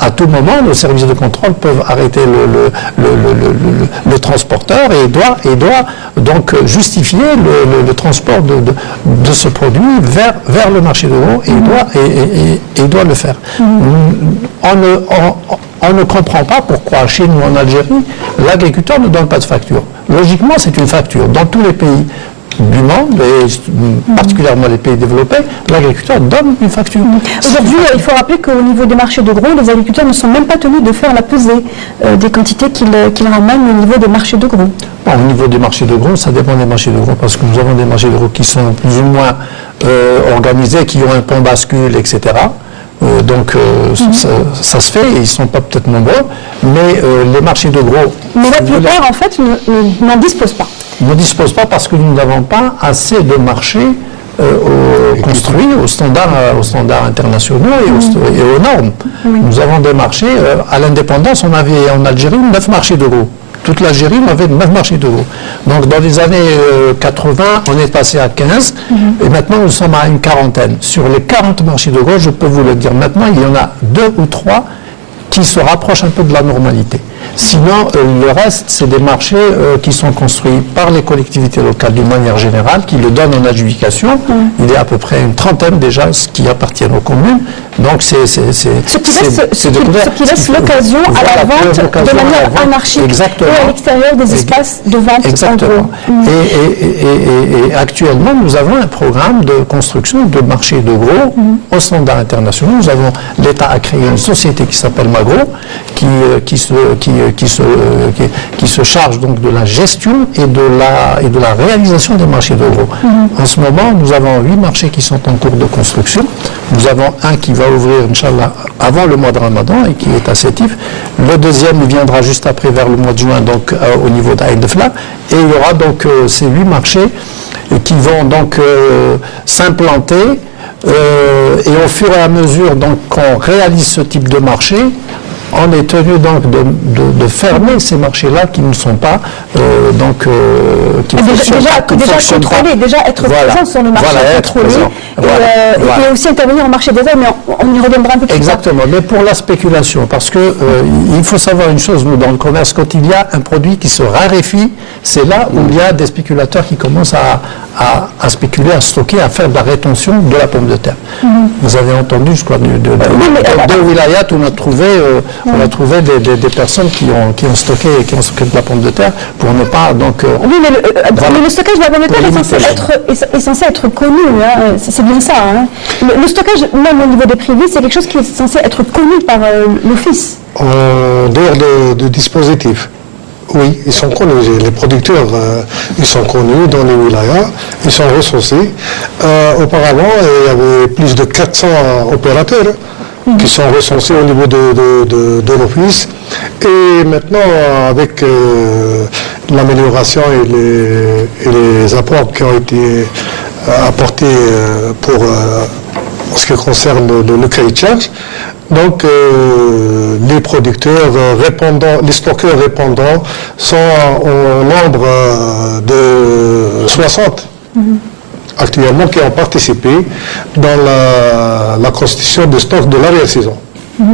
à tout moment, le service de contrôle peut arrêter le transporteur et doit donc justifier le transport de ce produit vers le marché de gros et il doit le faire. On ne comprend pas pourquoi chez nous en Algérie, l'agriculteur ne donne pas de facture. Logiquement, c'est une facture. Dans tous les pays du monde, et particulièrement les pays développés, l'agriculteur donne une facture. Aujourd'hui, il faut rappeler qu'au niveau des marchés de gros, les agriculteurs ne sont même pas tenus de faire la pesée des quantités qu'ils ramènent au niveau des marchés de gros. Bon, au niveau des marchés de gros, ça dépend des marchés de gros, parce que nous avons des marchés de gros qui sont plus ou moins organisés, qui ont un pont bascule, etc. Ça se fait, et ils ne sont pas peut-être nombreux, mais les marchés de gros... Mais la plupart, en fait, n'en disposent pas. Ne disposent pas parce que nous n'avons pas assez de marchés construits aux standards internationaux et aux normes. Oui. Nous avons des marchés, à l'indépendance, on avait en Algérie 9 marchés de gros. Toute l'Algérie, on avait 9 marchés de gros. Donc dans les années 80, on est passé à 15, et maintenant nous sommes à une quarantaine. Sur les 40 marchés de gros, je peux vous le dire maintenant, il y en a 2 ou 3 qui se rapprochent un peu de la normalité. Sinon, le reste, c'est des marchés qui sont construits par les collectivités locales d'une manière générale, qui le donnent en adjudication. Il y a à peu près une trentaine déjà qui appartiennent aux communes. Donc, ce qui laisse l'occasion à la vente de manière anarchique et à l'extérieur des espaces de vente. Exactement. Et actuellement, nous avons un programme de construction de marchés de gros aux standards internationaux. L'État a créé une société qui s'appelle Magro, qui se charge donc de la gestion et de la réalisation des marchés de gros. En ce moment, nous avons 8 marchés qui sont en cours de construction. Nous avons un qui va ouvrir, Inch'Allah, avant le mois de Ramadan et qui est à Sétif. Le deuxième viendra juste après, vers le mois de juin, donc au niveau d'Aïn Defla. Et il y aura donc ces 8 marchés qui vont donc s'implanter. Et au fur et à mesure qu'on réalise ce type de marché, on est tenu donc de fermer ces marchés-là qui ne sont pas qui déjà contrôler, déjà être présent sur le marché, contrôler, et aussi intervenir au marché des aides, mais on y reviendra un peu plus tard. Exactement, mais pour la spéculation, parce que il faut savoir une chose, nous, dans le commerce, quand il y a un produit qui se raréfie, c'est là où il y a des spéculateurs qui commencent à spéculer, à stocker, à faire de la rétention de la pomme de terre. Vous avez entendu, je crois, deux wilayats où on a trouvé des personnes qui ont stocké de la pomme de terre pour ne pas donc. Oui, mais le stockage de la pomme de terre est censé être connu, hein, c'est bien ça. Hein. Le stockage, même au niveau des privés, c'est quelque chose qui est censé être connu par l'office. En dehors de dispositifs. Oui, ils sont connus. Les producteurs, ils sont connus dans les wilayas, ils sont recensés. Auparavant, il y avait plus de 400 opérateurs qui sont recensés au niveau de l'office. Et maintenant, avec l'amélioration et les apports qui ont été apportés pour en ce qui concerne le cahier de charge, donc les producteurs répondants, les stockeurs répondants sont au nombre de 60 actuellement qui ont participé dans la constitution de stock de l'arrière-saison.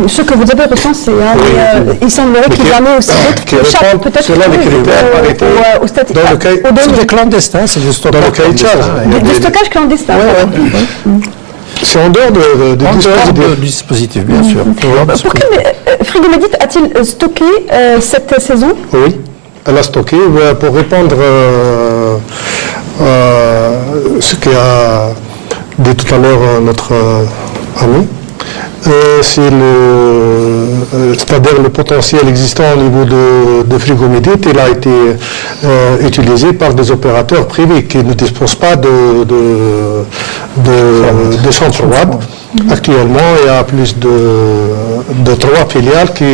Ce que vous avez recensé, hein, oui. Il semblerait qu'il y en ait aussi d'autres qui échappent peut-être au statut. C'est des clandestins, c'est du stockage clandestin. C'est en dehors du dispositif, bien sûr. Pour quel Frigomédite a-t-il stocké cette saison? Oui, elle a stocké pour répondre ce qu'a dit tout à l'heure notre ami. C'est-à-dire le potentiel existant au niveau de Frigomédite, il a été utilisé par des opérateurs privés qui ne disposent pas de centres WAD. Actuellement, il y a plus de 3 filiales qui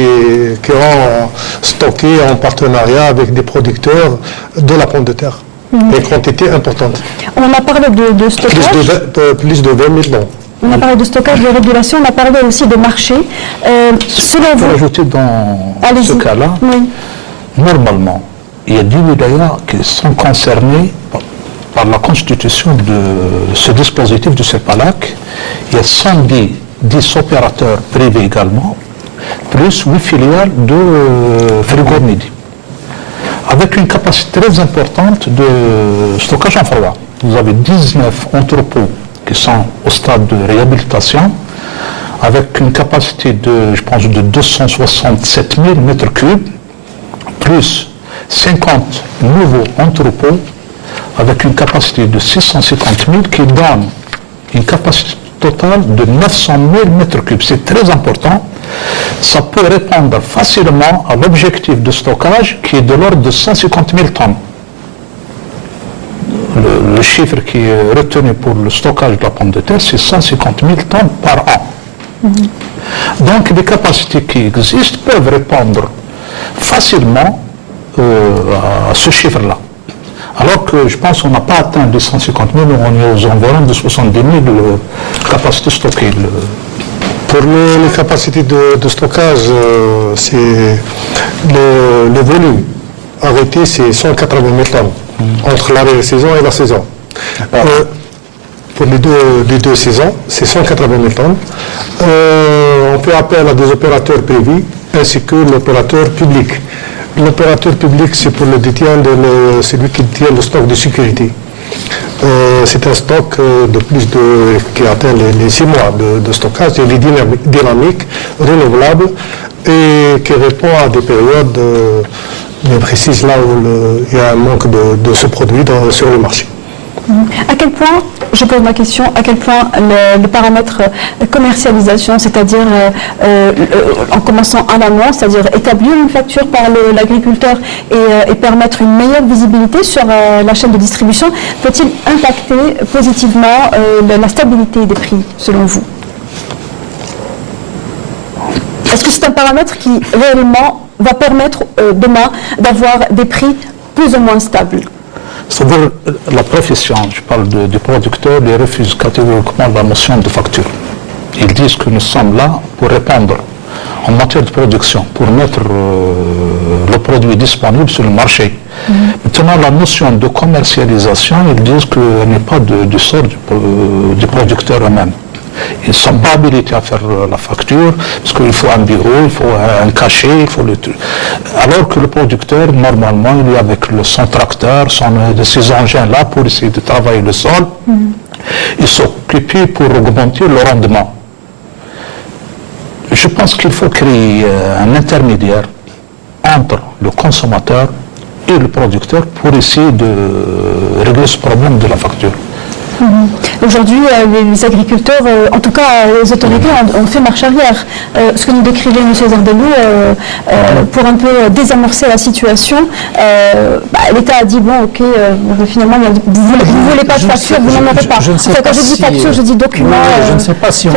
ont stocké en partenariat avec des producteurs de la pomme de terre. Des quantités importantes. On a parlé de stockage. Plus de 20 000 dons. On a parlé de stockage, de régulation, on a parlé aussi de marché. Selon vous... Ajouter dans ce cas-là, normalement, il y a 10 wilayas qui sont concernés par la constitution de ce dispositif de CEPALAC. Il y a 110 opérateurs privés également, plus 8 filiales de Frigomédite, avec une capacité très importante de stockage en froid. Vous avez 19 entrepôts qui sont au stade de réhabilitation, avec une capacité de 267 000 mètres cubes, plus 50 nouveaux entrepôts, avec une capacité de 650 000, qui donne une capacité totale de 900 000 mètres cubes. C'est très important. Ça peut répondre facilement à l'objectif de stockage qui est de l'ordre de 150 000 tonnes. Le chiffre qui est retenu pour le stockage de la pomme de terre, c'est 150 000 tonnes par an. Donc les capacités qui existent peuvent répondre facilement à ce chiffre-là. Alors que je pense qu'on n'a pas atteint les 150 000, on est aux environs de 70 000 capacités stockées. Pour les capacités de stockage, c'est le volume arrêté, c'est 180 000 tonnes entre l'arrêt-saison et la saison. Pour les deux saisons, c'est 180 000 tonnes. On fait appel à des opérateurs privés ainsi que l'opérateur public. L'opérateur public, c'est pour celui qui détient le stock de sécurité. C'est un stock qui atteint les 6 mois de stockage. Il est dynamique, renouvelable et qui répond à des périodes bien précises là où il y a un manque de ce produit sur le marché. À quel point, je pose ma question, à quel point le paramètre commercialisation, c'est-à-dire en commençant en amont, c'est-à-dire établir une facture par l'agriculteur et permettre une meilleure visibilité sur la chaîne de distribution, peut-il impacter positivement la stabilité des prix, selon vous? Est-ce que c'est un paramètre qui réellement va permettre demain d'avoir des prix plus ou moins stables? C'est-à-dire, la profession, je parle du producteur, ils refusent catégoriquement la notion de facture. Ils disent que nous sommes là pour répondre en matière de production, pour mettre le produit disponible sur le marché. Maintenant, la notion de commercialisation, ils disent qu'elle n'est pas du sort du producteur eux-mêmes. Ils ne sont pas habilités à faire la facture, parce qu'il faut un bureau, il faut un cachet, il faut le truc. Alors que le producteur, normalement, il est avec son tracteur, ces engins-là pour essayer de travailler le sol. Ils s'occupent pour augmenter le rendement. Je pense qu'il faut créer un intermédiaire entre le consommateur et le producteur pour essayer de régler ce problème de la facture. Aujourd'hui, les agriculteurs, en tout cas les autorités, ont fait marche arrière. Ce que nous décrivait M. Zardelou, pour un peu désamorcer la situation, l'État a dit, bon, ok, finalement, vous ne voulez pas de facture, vous n'en aurez pas. Quand je dis facture, je dis document. Je ne sais pas si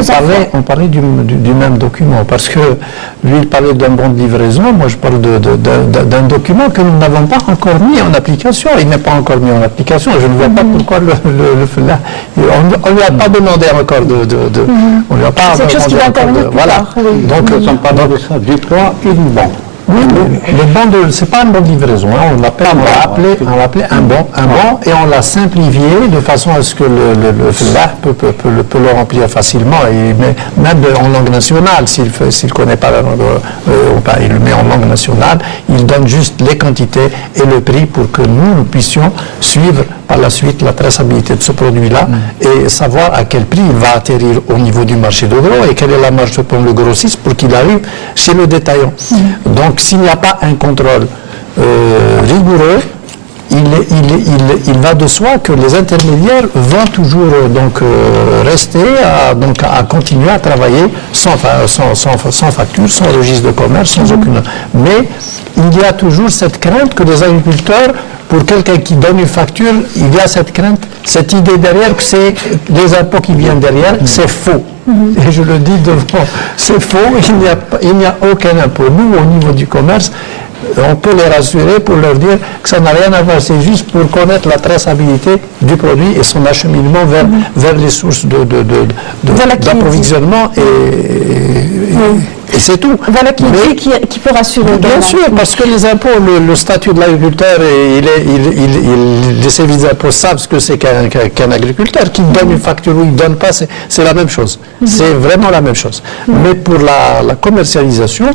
on parlait du même document, parce que lui, il parlait d'un bon de livraison, moi je parle d'un document que nous n'avons pas encore mis en application. Il n'est pas encore mis en application, je ne vois pas pourquoi on ne lui a pas demandé encore on lui a pas c'est quelque chose qui va intervenir plus tard. Donc, on parle de ça, du poids et du bon. Oui, le bon c'est pas un bon de livraison, hein. On l'a appelé un bon, et on l'a simplifié de façon à ce que le FLAH peut le remplir facilement, et même en langue nationale, s'il ne connaît pas la langue, il le met en langue nationale, il donne juste les quantités et le prix pour que nous puissions suivre par la suite la traçabilité de ce produit-là et savoir à quel prix il va atterrir au niveau du marché de gros et quelle est la marge pour le grossiste pour qu'il arrive chez le détaillant. Donc s'il n'y a pas un contrôle rigoureux, il va de soi que les intermédiaires vont toujours rester à continuer à travailler sans facture, sans registre de commerce, sans aucune. Mais il y a toujours cette crainte que les agriculteurs, pour quelqu'un qui donne une facture, il y a cette crainte, cette idée derrière que c'est les impôts qui viennent derrière, c'est faux. Et je le dis devant, c'est faux, il n'y a aucun impôt. Nous, au niveau du commerce, on peut les rassurer pour leur dire que ça n'a rien à voir, c'est juste pour connaître la traçabilité du produit et son acheminement vers les sources d'approvisionnement et c'est tout. Voilà qui peut rassurer. Bien sûr, parce que les impôts, le statut de l'agriculteur, les services d'impôts savent ce que c'est qu'un agriculteur. Qui donne une facture ou il ne donne pas, c'est la même chose. C'est vraiment la même chose. Mais pour la commercialisation,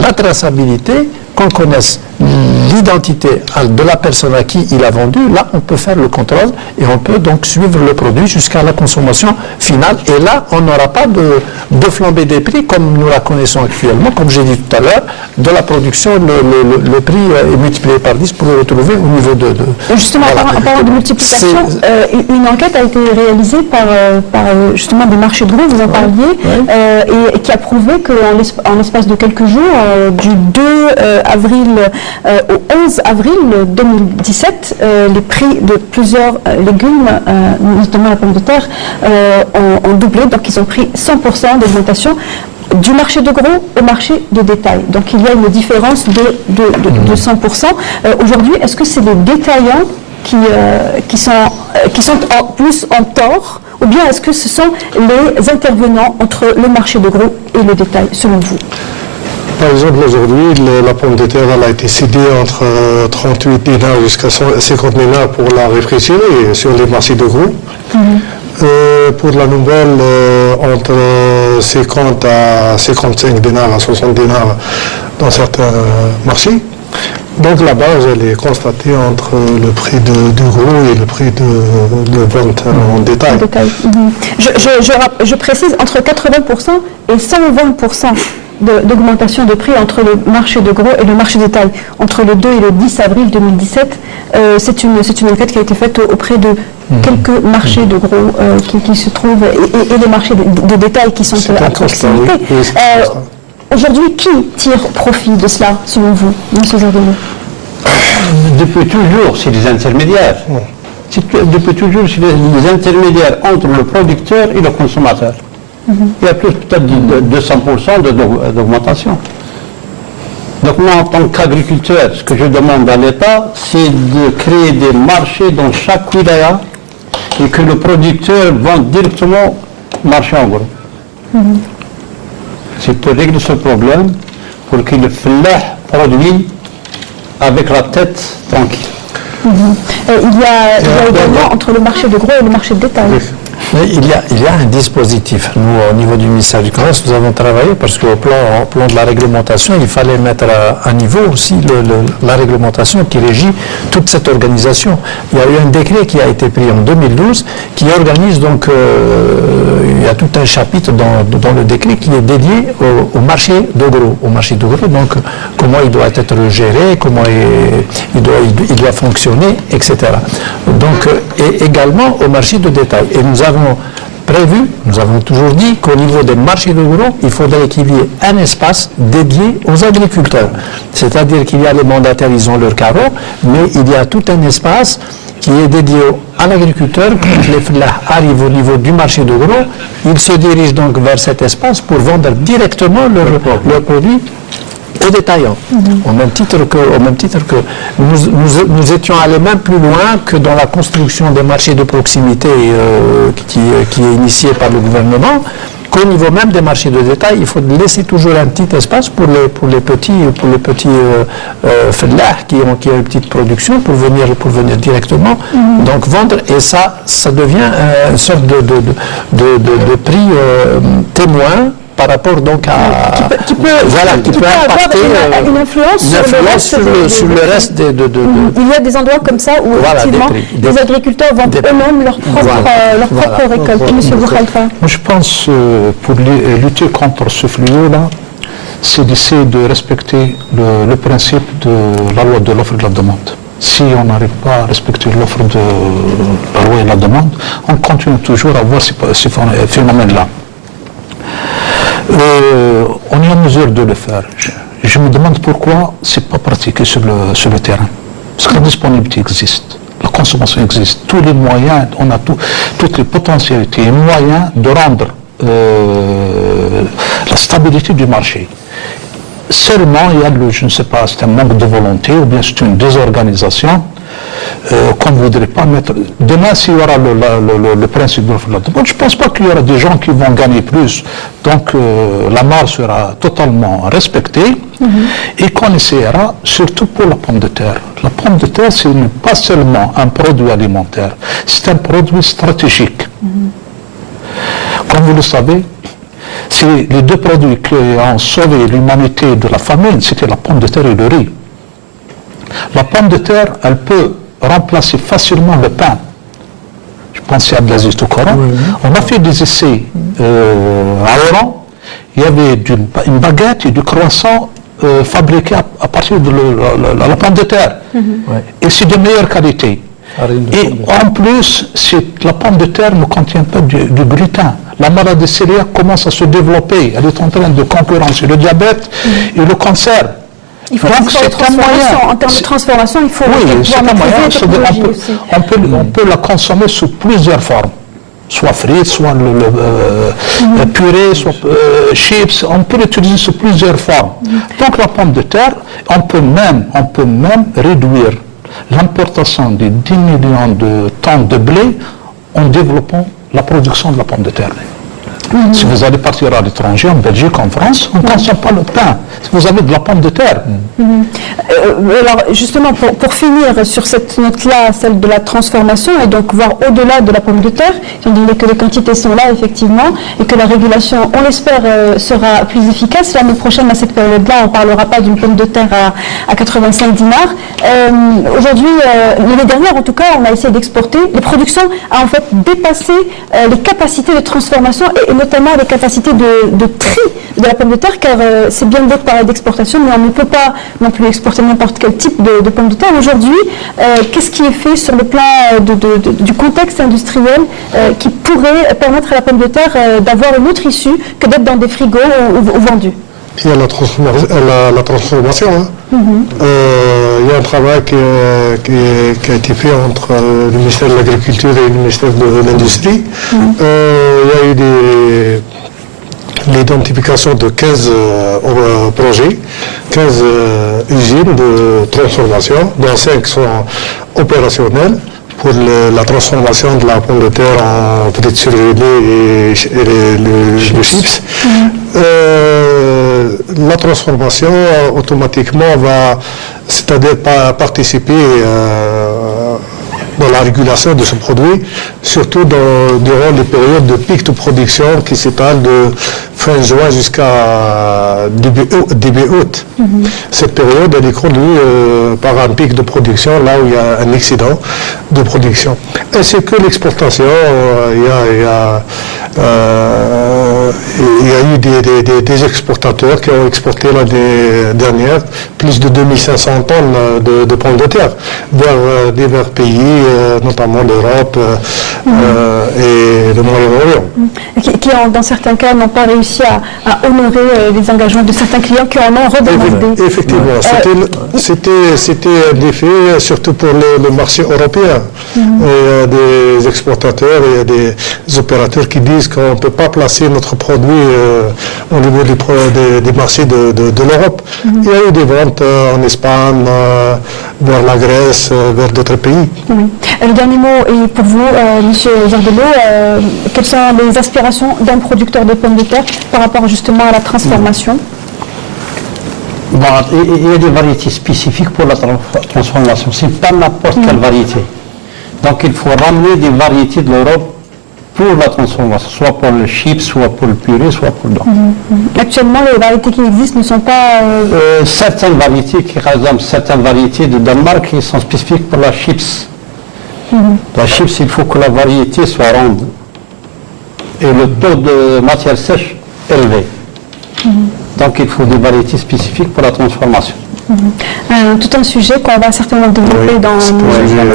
la traçabilité, qu'on connaisse l'identité de la personne à qui il a vendu, là on peut faire le contrôle et on peut donc suivre le produit jusqu'à la consommation finale. Et là on n'aura pas de flambée des prix comme nous la connaissons actuellement. Comme j'ai dit tout à l'heure, de la production, le prix est multiplié par 10 pour le retrouver au niveau de justement, en parlant de multiplication, une enquête a été réalisée par justement des marchés de gros, vous en parliez, et qui a prouvé qu'en l'espace de quelques jours, du 2 avril au 11 avril 2017, les prix de plusieurs légumes, notamment la pomme de terre, ont doublé. Donc ils ont pris 100% d'augmentation du marché de gros au marché de détail. Donc il y a une différence de 100%. Aujourd'hui, est-ce que c'est les détaillants qui sont plus en tort, ou bien est-ce que ce sont les intervenants entre le marché de gros et le détail, selon vous? Par exemple, aujourd'hui, la pomme de terre elle a été cédée entre 38 dinars jusqu'à 50 dinars pour la réfrigérer sur les marchés de gros. Pour la nouvelle, entre 50 à 55 dinars à 60 dinars dans certains marchés. Donc la base, elle est constatée entre le prix du gros et le prix de vente en détail. Je précise, entre 80% et 120% d'augmentation de prix entre le marché de gros et le marché de détail. Entre le 2 et le 10 avril 2017, c'est une enquête qui a été faite auprès de quelques marchés de gros qui se trouvent, et les marchés de détail qui sont à proximité. Aujourd'hui, qui tire profit de cela, selon vous, M. Jardemont? Depuis toujours, c'est les intermédiaires. Depuis toujours, c'est les intermédiaires entre le producteur et le consommateur. Il y a plus peut-être de 200% d'augmentation. Donc moi, en tant qu'agriculteur, ce que je demande à l'État, c'est de créer des marchés dans chaque wilaya et que le producteur vende directement au marché en gros. C'est pour régler ce problème, pour que le fellah produit avec la tête tranquille. Il y a également entre le marché de gros et le marché de détail. Mais il y a un dispositif. Nous, au niveau du ministère du Commerce, nous avons travaillé parce qu'au plan de la réglementation, il fallait mettre à niveau aussi la réglementation qui régit toute cette organisation. Il y a eu un décret qui a été pris en 2012 qui organise donc, il y a tout un chapitre dans le décret qui est dédié au marché de gros. Au marché de gros, donc comment il doit être géré, comment il doit fonctionner, etc. Donc, et également au marché de détail. Et nous avons toujours dit qu'au niveau des marchés de gros, il faudrait qu'il y ait un espace dédié aux agriculteurs. C'est-à-dire qu'il y a les mandataires, ils ont leur carreau, mais il y a tout un espace qui est dédié à l'agriculteur. Quand les flahs arrivent au niveau du marché de gros, ils se dirigent donc vers cet espace pour vendre directement leurs produits aux détaillants. Au même titre que nous étions allés même plus loin que dans la construction des marchés de proximité qui est initiée par le gouvernement, qu'au niveau même des marchés de détail, il faut laisser toujours un petit espace pour les petits fellahs qui ont une petite production pour venir directement donc vendre, et ça devient une sorte de prix témoin par rapport donc à qui peut impacter une influence sur le reste Il y a des endroits comme ça où effectivement les agriculteurs vendent eux-mêmes leur propre récolte. Monsieur Boukhalifa. Moi je pense pour lutter contre ce fléau-là, c'est d'essayer de respecter le principe de la loi de l'offre et de la demande. Si on n'arrive pas à respecter l'offre de la loi et la demande, on continue toujours à voir ces phénomènes-là. On est en mesure de le faire. Je me demande pourquoi ce n'est pas pratiqué sur le terrain. Parce que la disponibilité existe, la consommation existe, tous les moyens, on a toutes les potentialités et moyens de rendre la stabilité du marché. Seulement, il y a je ne sais pas, c'est un manque de volonté ou bien c'est une désorganisation qu'on ne voudrait pas mettre. Demain, s'il y aura le principe de l'offre et de la demande, je ne pense pas qu'il y aura des gens qui vont gagner plus. Donc, la marge sera totalement respectée et qu'on essaiera, surtout pour la pomme de terre. La pomme de terre, ce n'est pas seulement un produit alimentaire, c'est un produit stratégique. Comme vous le savez, c'est les deux produits qui ont sauvé l'humanité de la famine, c'était la pomme de terre et le riz. La pomme de terre, elle peut remplacer facilement le pain. Je pensais à Abdelaziz Toukoran. On a fait des essais à Oran. Il y avait une baguette et du croissant fabriqués à partir de la pomme de terre. Et c'est de meilleure qualité. Et en plus, la pomme de terre ne contient pas du gluten. La maladie cœliaque commence à se développer. Elle est en train de concurrencer le diabète et le cancer. Il faut donc c'est un moyen. En termes de transformation, il faut on peut la consommer sous plusieurs formes. Soit frite, soit purée, soit chips. On peut l'utiliser sous plusieurs formes. Donc la pomme de terre, on peut même réduire l'importation de 10 millions de tonnes de blé en développant la production de la pomme de terre. Si vous allez partir à l'étranger, en Belgique, en France, on ne consomme pas le pain. Si vous avez de la pomme de terre. Alors justement, pour finir sur cette note-là, celle de la transformation, et donc voir au-delà de la pomme de terre, étant donné que les quantités sont là, effectivement, et que la régulation, on l'espère, sera plus efficace. L'année prochaine, à cette période-là, on ne parlera pas d'une pomme de terre à 85 dinars. Aujourd'hui, l'année dernière, en tout cas, on a essayé d'exporter. Les productions ont en fait dépassé les capacités de transformation et notamment les capacités de tri de la pomme de terre, car c'est bien beau de parler d'exportation, mais on ne peut pas non plus exporter n'importe quel type de pomme de terre. Aujourd'hui, qu'est-ce qui est fait sur le plan du contexte industriel qui pourrait permettre à la pomme de terre d'avoir une autre issue que d'être dans des frigos ou vendus? Il y a la transformation. Hein. Il y a un travail qui a été fait entre le ministère de l'Agriculture et le ministère de l'Industrie. Il y a eu l'identification de 15 projets, 15 usines de transformation, dont 5 sont opérationnelles pour la transformation de la pomme de terre en frites surgelées et le chips. La transformation automatiquement va, c'est-à-dire participer dans la régulation de ce produit, surtout durant les périodes de pic de production qui s'étalent de fin juin jusqu'à début août. Cette période, elle est connue par un pic de production, là où il y a un excédent de production. Ainsi que l'exportation, il y a eu des exportateurs qui ont exporté l'année dernière plus de 2500 tonnes de pommes de terre vers divers pays, notamment l'Europe et le Moyen-Orient. Qui, dans certains cas, n'ont pas réussi à honorer les engagements de certains clients qui en ont redemandé. Effectivement, c'était un défi, surtout pour le marché européen. Il y a des exportateurs, il y a des opérateurs qui disent qu'on ne peut pas placer notre produit au niveau des marchés de l'Europe. Il y a eu des ventes en Espagne, vers la Grèce, vers d'autres pays. Le dernier mot est pour vous, Monsieur Zardelot. Quelles sont les aspirations d'un producteur de pommes de terre par rapport justement à la transformation? Il y a des variétés spécifiques pour la transformation. Ce n'est pas n'importe quelle variété. Donc il faut ramener des variétés de l'Europe pour la transformation, soit pour le chips, soit pour le purée, soit pour le Actuellement, les variétés qui existent ne sont pas... certaines variétés, par exemple, certaines variétés de Danemark qui sont spécifiques pour la chips. La chips, il faut que la variété soit ronde et le taux de matière sèche élevé. Donc il faut des variétés spécifiques pour la transformation. Tout un sujet qu'on va certainement développer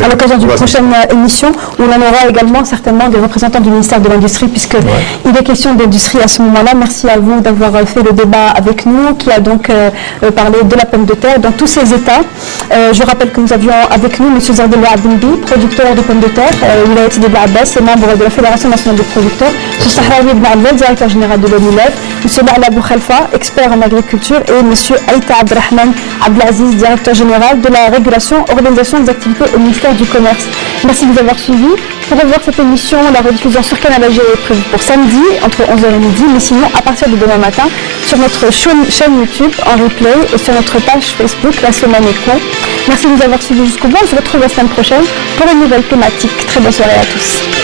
à l'occasion d'une prochaine émission, où on aura également certainement des représentants du ministère de l'Industrie, puisqu'il est question d'industrie à ce moment-là. Merci à vous d'avoir fait le débat avec nous, qui a donc parlé de la pomme de terre dans tous ses états. Je rappelle que nous avions avec nous M. Zardelot Abdembi, producteur de pommes de terre. Il a été Bla Abbas et membre de la Fédération nationale des producteurs. M. Sahraoui Ibn Abdel, directeur général de l'ONILEV. M. La'la Boukhalifa, expert en agriculture. Et M. Aïta Abdrahman Abdelaziz, directeur général de la régulation, organisation des activités au ministère du Commerce. Merci de nous avoir suivis. Pour revoir cette émission, la rediffusion sur Canal AG est prévue pour samedi, entre 11h et midi, mais sinon à partir de demain matin, sur notre chaîne YouTube en replay et sur notre page Facebook, La Semaine Éco. Merci de nous avoir suivis jusqu'au bout. On se retrouve la semaine prochaine pour une nouvelle thématique. Très bonne soirée à tous.